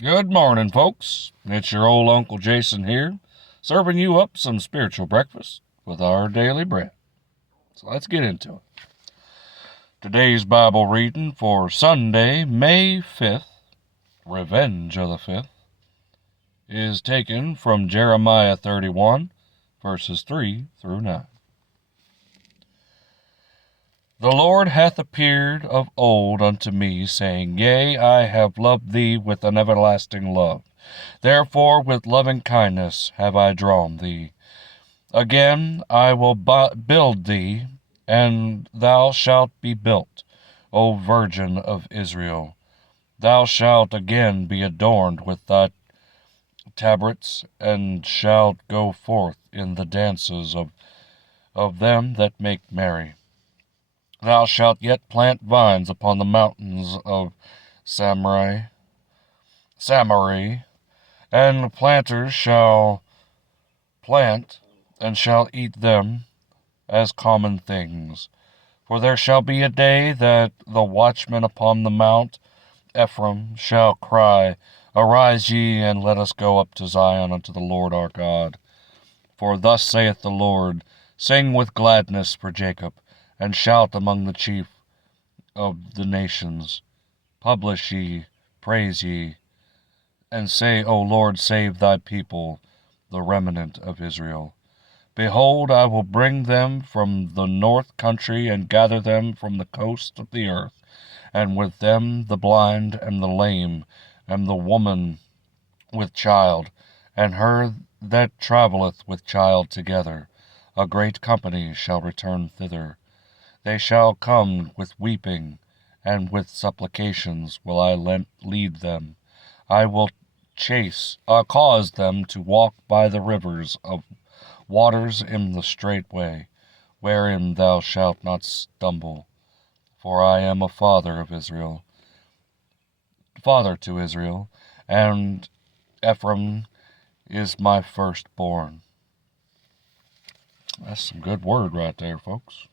Good morning, folks. It's your old Uncle Jason here, serving you up some spiritual breakfast with our daily bread. So let's get into it. Today's Bible reading for Sunday, May 5th, Revenge of the 5th, is taken from Jeremiah 31, verses 3 through 9. The Lord hath appeared of old unto me, saying, Yea, I have loved thee with an everlasting love. Therefore with loving kindness have I drawn thee. Again I will build thee, and thou shalt be built, O Virgin of Israel. Thou shalt again be adorned with thy tabrets, and shalt go forth in the dances of them that make merry. Thou shalt yet plant vines upon the mountains of Samaria, and the planters shall plant, and shall eat them as common things. For there shall be a day that the watchmen upon the mount Ephraim shall cry, Arise ye, and let us go up to Zion unto the Lord our God. For thus saith the Lord, Sing with gladness for Jacob, and shout among the chief of the nations. Publish ye, praise ye, and say, O Lord, save thy people, the remnant of Israel. Behold, I will bring them from the north country, and gather them from the coast of the earth, and with them the blind and the lame, and the woman with child, and her that travelleth with child together. A great company shall return thither. They shall come with weeping, and with supplications will I lead them. I will cause them to walk by the rivers of waters in the straight way, wherein thou shalt not stumble. For I am a father to Israel, and Ephraim is my firstborn. That's some good word right there, folks.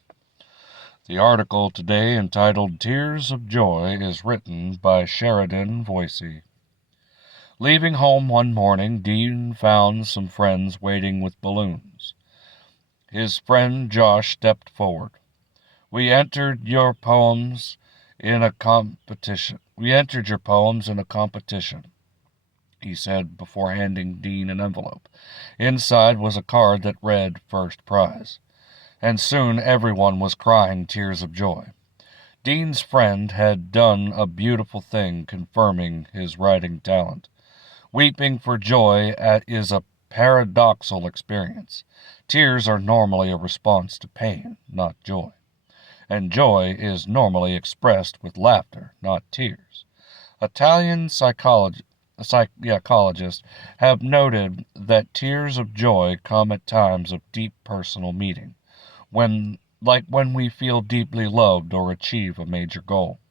The article today, entitled Tears of Joy, is written by Sheridan Voisey. Leaving home one morning, Dean found some friends waiting with balloons. His friend Josh stepped forward. We entered your poems in a competition, he said before handing Dean an envelope. Inside was a card that read First Prize. And soon everyone was crying tears of joy. Dean's friend had done a beautiful thing, confirming his writing talent. Weeping for joy is a paradoxical experience. Tears are normally a response to pain, not joy. And joy is normally expressed with laughter, not tears. Italian psychologists have noted that tears of joy come at times of deep personal meaning, when we feel deeply loved or achieve a major goal.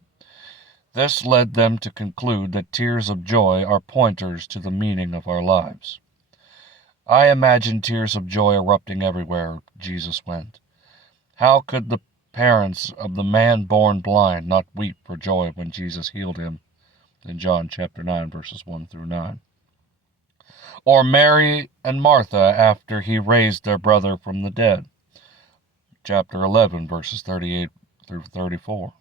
This led them to conclude that tears of joy are pointers to the meaning of our lives. I imagine tears of joy erupting everywhere Jesus went. How could the parents of the man born blind not weep for joy when Jesus healed him in John chapter 9, verses 1 through 9? Or Mary and Martha after he raised their brother from the dead, chapter 11, verses 38 through 34.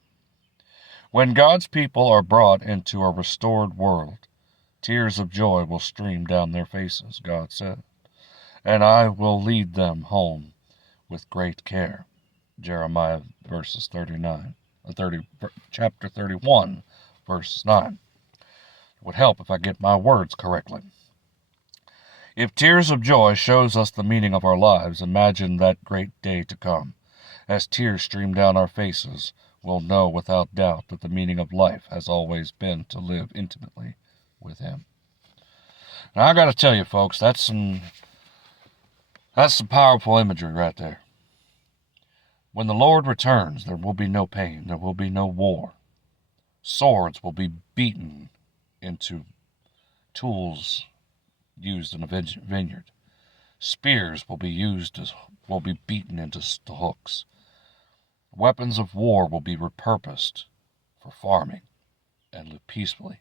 When God's people are brought into a restored world, tears of joy will stream down their faces, God said, and I will lead them home with great care. Jeremiah verses chapter 31, verse 9. It would help if I get my words correctly. If tears of joy shows us the meaning of our lives, imagine that great day to come. As tears stream down our faces, we'll know without doubt that the meaning of life has always been to live intimately with Him. Now, I got to tell you, folks, that's some powerful imagery right there. When the Lord returns, there will be no pain, there will be no war. Swords will be beaten into tools used in a vineyard. Spears will be beaten into hooks. Weapons of war will be repurposed for farming and live peacefully.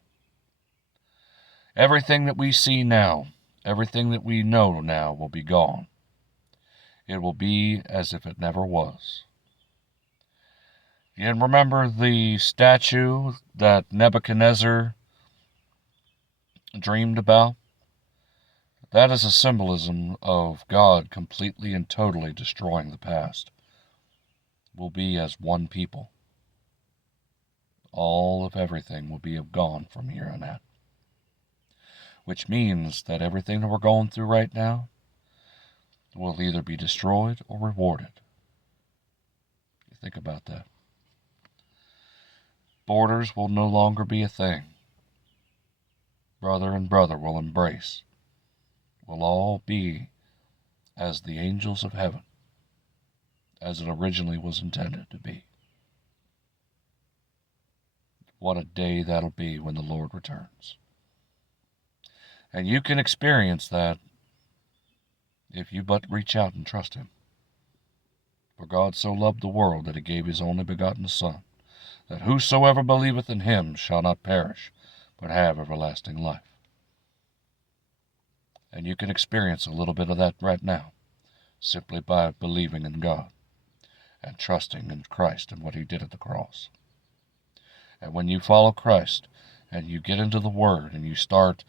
Everything that we see now, everything that we know now will be gone. It will be as if it never was. You remember the statue that Nebuchadnezzar dreamed about? That is a symbolism of God completely and totally destroying the past. We'll be as one people. All of everything will be gone from here on out. Which means that everything that we're going through right now will either be destroyed or rewarded. You think about that. Borders will no longer be a thing. Brother and brother will embrace. We'll all be as the angels of heaven, as it originally was intended to be. What a day that'll be when the Lord returns. And you can experience that if you but reach out and trust Him. For God so loved the world that He gave His only begotten Son, that whosoever believeth in Him shall not perish, but have everlasting life. And you can experience a little bit of that right now, simply by believing in God and trusting in Christ and what He did at the cross. And when you follow Christ and you get into the Word and you start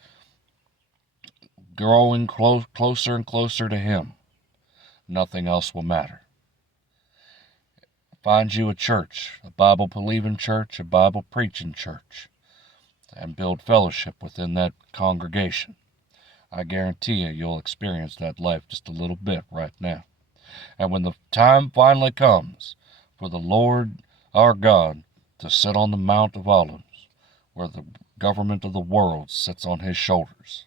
growing closer and closer to Him, nothing else will matter. Find you a church, a Bible-believing church, a Bible-preaching church, and build fellowship within that congregation. I guarantee you'll experience that life just a little bit right now. And when the time finally comes for the Lord our God to sit on the Mount of Olives, where the government of the world sits on His shoulders,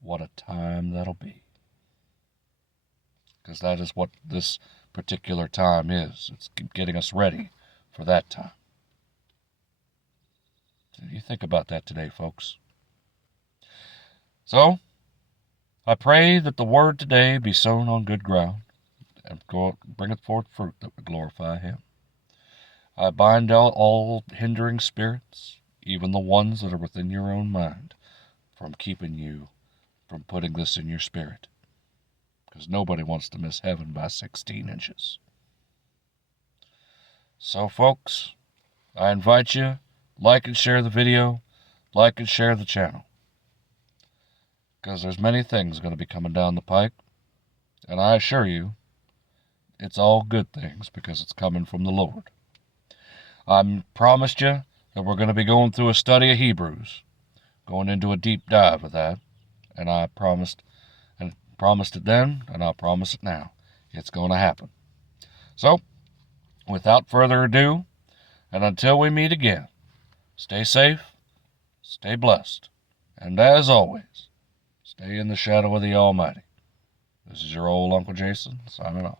what a time that'll be. Because that is what this particular time is. It's getting us ready for that time. So you think about that today, folks. So, I pray that the word today be sown on good ground and bringeth forth fruit that would glorify Him. I bind out all hindering spirits, even the ones that are within your own mind, from keeping you from putting this in your spirit. Because nobody wants to miss heaven by 16 inches. So, folks, I invite you, like and share the video, like and share the channel. Because there's many things going to be coming down the pike, and I assure you, it's all good things because it's coming from the Lord. I promised you that we're going to be going through a study of Hebrews, going into a deep dive of that, and I promised it then, and I'll promise it now. It's going to happen. So, without further ado, and until we meet again, stay safe, stay blessed, and as always, stay in the shadow of the Almighty. This is your old Uncle Jason, signing off.